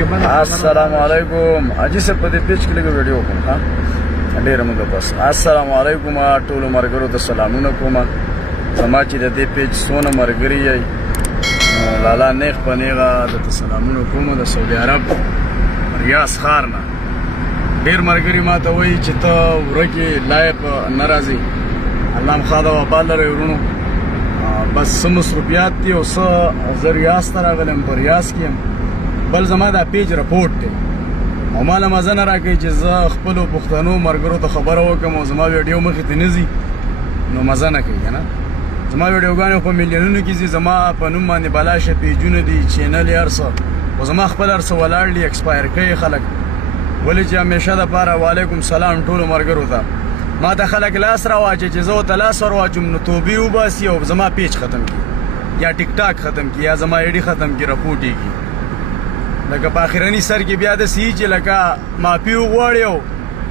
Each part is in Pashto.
السلام علیکم اجي سه په دې پیج کې لګو ویډیو کوم ها ډېر موږ بس السلام علیکم ټول مرګرو ته سلامونه کوم زما چې د دې پیج سونه مرګري یې لالا نیخ پنیغه د سلامونه کوم د سعودي عرب ریاض خارنه ډېر مرګري ماته وایي چې ته ورکه لایق ناراضي الله مخاده وبال لري ورونو بس سم مصروفیات دي او څه ریاض ته راغلم په ریاض کې بل زما دا پیج رپورټ دی او مالا مزه نه راکوي چې زه خپلو پښتنو ملګرو ته خبره وکړم او زما ویډیو مخې ته نه ځي نو مزه نه کوي که نه زما ویډیوګانې په میلیونونو کې ځي زما په نوم باندې بلاشه پیجونه دي چینل یې هر څه خو زما خپل هر څه ولاړ دي ایکسپایر کوي خلک ولې چې همیشه دپاره وعلیکم سلام ټولو ملګرو ته ما ته خلک لاس راواچوي چې زه ورته لاس ور واچوم نو توبې وباسي او زما پیج ختم کړي یا ټیک ټاک ختم کړي یا زما ایډي ختم کړي رپورټ یې کړي لکه په اخرني سر کې بیا داسې چې لکه معافي وغواړي او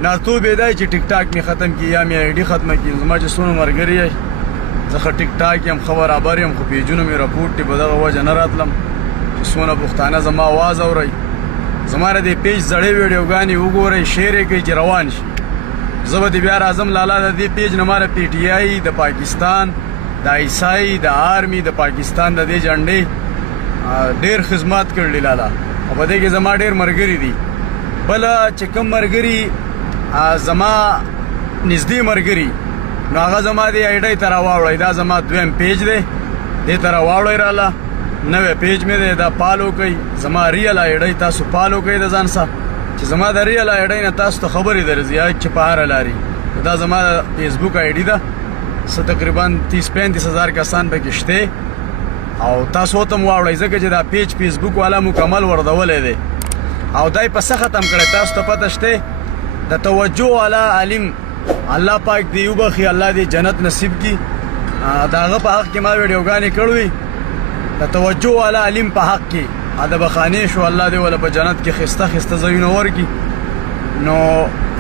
نارتوب یې دی چې ټیک ټاک مې ختم کړي یا مې ایډي ختمه کړي زما چې څونه ملګري یې زه ښه ټیک ټاک یم ښه برابر یم خو پیجونه مې رپورټ دي په دغه وجه نه راتلم چې څونه پښتانه زما اواز اورئ زما د دې پیج زړې ویډیوګانې وګورئ شیر یې کوي چې روان شي زه به دې بیا راځم لالا د دې پیج نه ماله پی ټي آی د پاکستان د ایسای د آرمي د پاکستان د دې جنډې ډېر خدمات کړلي لالا او په دې کې زما ډېر ملګري دي بله چې کوم ملګري زما نږدې ملګري نو هغه زما دې ایډۍ ته راواوړئ دا زما دویم پیج دی دې ته راواوړئ راله نوی پیج مې دی دا پالو کوي زما ریل ایډۍ تاسو پالو کوئ د ځان سره چې زما د ریل ایډۍ نه تاسو ته خبرې درځي چې په هره لارې دا زما د فیسبوک ایډي ده څه تقریبا 30-35 هزار کسان پکې شته او تاسو ته مو واوړئ ځکه چې دا پیج فیسبوک والا مکمل وردولی دی او دای په څه ختم کړی تاسو ته پته شته د توجه والا عالم الله پاک دې وبخي الله دې جنت نصیب کړي د هغه په حق کې ما ویډیوګانې کړې د توجه والا عالم په حق کې د بخانې شو الله دې ولا په جنت کې ښایسته ښایسته ځایونه ورکړي نو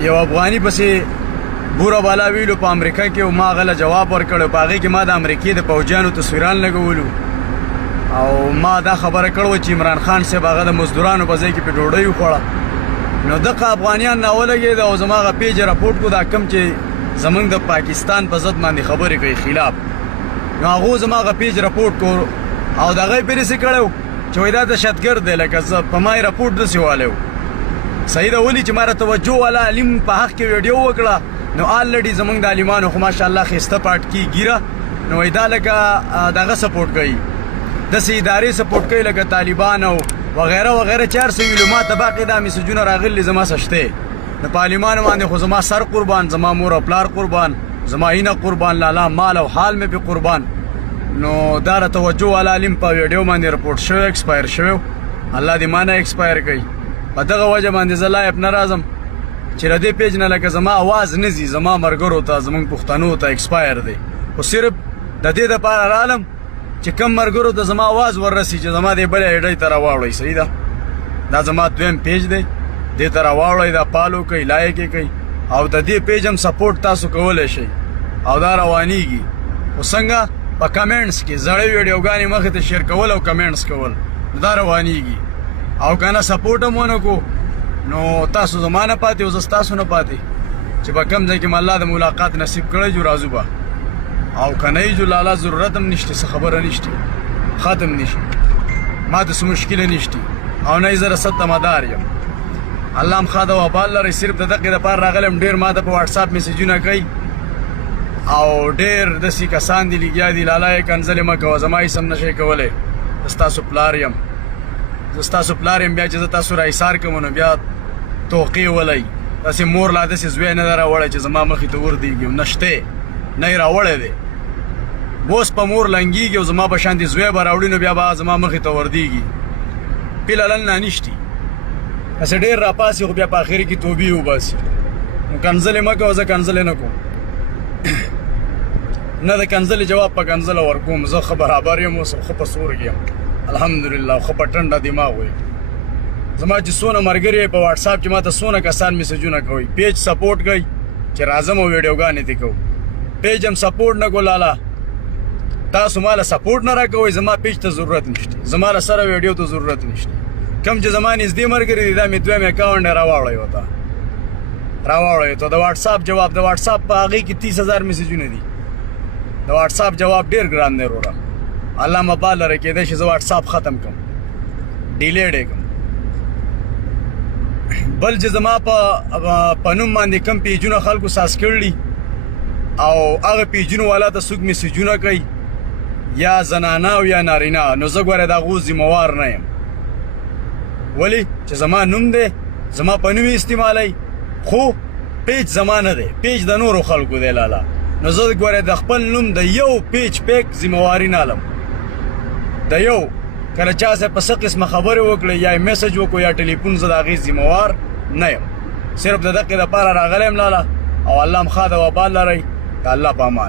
یو افغاني پسې بوره بالا ویلو په امریکا کې او ما هغه جواب ورکړی په هغې کې ما د امریکې د پوجیانو تصویران لګولو او ما دا خبره کړو چې عمران خان صاحب هغه د مزدورانو په ځای کې په ډوډۍ وخوړه نو دغه افغانیان راولګېد او زما هغه پیج راپورټ کو دا کم چې زمونږ د پاکستان په ضد باندې خبرې کوي خلاف نو هغو زما هغه پیج راپورټ کو او د هغې پې داسې کړی چې وایي دا دهشتګرد دی لکه زه په ما یې راپورټ داسې والی و صحیح ده ولي چې ما را توجه والا علم په حق کې ویډیو وکړه نو آلریډي زمونږ د عالمانو خو ماشاءالله ښایسته پاټ کې ګیره نو وایي دا لکه دغه سپورټ کوي داسې ادارې سپورټ کوي لکه طالبان او وغیره وغیره 400 ویلو ما ته باقي دا میسجونه راغلي زما څه شته د پارلمان باندې خو زما سر قربان زما مور او پلار قربان زما اینه قربان لالا مال او حال مې په قربان نو دا را توجه والا علم په ویډیو باندې رپورټ شوی ایکسپایر شوی الله دې ما نه ایکسپایر کوي په دغه وجه باندې زه لایف نه راځم چې د دې پیج نه لکه زما اواز نه ځي زما ملګرو ته زموږ پښتنو ته ایکسپایر دی خو صرف د دې دپاره رالم چې کم ملګرو ته زما اواز وررسي چې زما دې بلې ایډۍ ته راواوړئ صحیح ده دا زما دویم پیج دی دې ته راواوړئ دا پالو کوئ لایک یې کوئ او د دې پیج هم سپورټ تاسو کولی شئ او دا روانیږي خو څنګه په کمنټس کې زړې ویډیوګانې مخې ته شیر کول او کمنټس کول دا روانیږي او که نه سپورټ هم ونه کو نو تاسو زما نه پاتې او زه ستاسو نه پاتې چې په کوم ځای کې م الله د ملاقات نصیب کړی جو راځو به او که نه جو لالا ضرورت هم نشته څه خبره نشته ختم نشي ما ته څه مشکله نشته او نه یې زه رسد تمدار یم الله هم ښه د وبال لرئ صرف د دقې دپاره راغلی ډېر ما ته په واټساپ میسجونه کوي او ډېر داسې کسان دي لګیا دي لالا یې کنځلې مه کوه زما هېڅ هم نشئ کولی زه ستاسو پلار یم زه ستاسو پلار یم بیا چې زه تاسو را ایثار کوم نو بیا توقع ولئ داسې مور لا داسې زوی نه ده راوړی چې زما مخې ته وردېږي نه شته نه یې راوړی دی اوس په مور لنګېږي او زما په شانتې زوی به راوړي نو بیا به زما مخې ته وردېږي پیلالل نه نشتي هسې ډېر راپاسي خو بیا په اخر کې توبې وباسي نو کنځلې مه کوه زه کنځلې نه کوم نه د کنځلې جواب په کنځله ورکوم زه ښه برابر یم اوس ښه په سورګ یم الحمدلله ښه په ټنډه دماغ وی زما چې څونه ملګري په واټساپ کې ما ته څونه کسان میسجونه کوي پیج سپورټ کوي چې راځم او ویډیوګانې دې کوو پیج هم سپورټ نه کو لالا تاسو مالا سپورټ نه راکوئ زما پیج ته ضرورت نشته زما له سره ویډیو ته ضرورت نشته کم چې زما نږدې ملګري دي دا مې دویم اکاونټ یې راواړی ورته راواړی ته د واټساپ جواب د واټساپ په هغې کې 30,000 میسیجونه دي د واټساپ جواب ډېر ګران دی وروره الله مبال لره کېدی چې زه واټساپ ختم کړم ډیلیټ یې کړم بل چې زما په نوم باندې کم پیجونه خلکو ساس کړي او هغه پیجونو والا ته څوک میسیجونه کوي یا زنانه او یا نارینه نو زه ګوره د هغو ذمهوار نه یم ولې چې زما نوم دی زما په نوم یې استعمالی خو پیج زما نه دی پیج د نورو خلکو دی لاله نو زه ګوره د خپل نوم د یو پیج پیک ذمهواري نه علم د یو کله چا سره په څه قسمه خبرې وکړې یا میسج وکړو یا ټلیفون زه د هغې ذمهوار نه یم صرف د دقیقې دپاره راغلی یم لاله او الله م ښه د وبال لرئ د الله په امان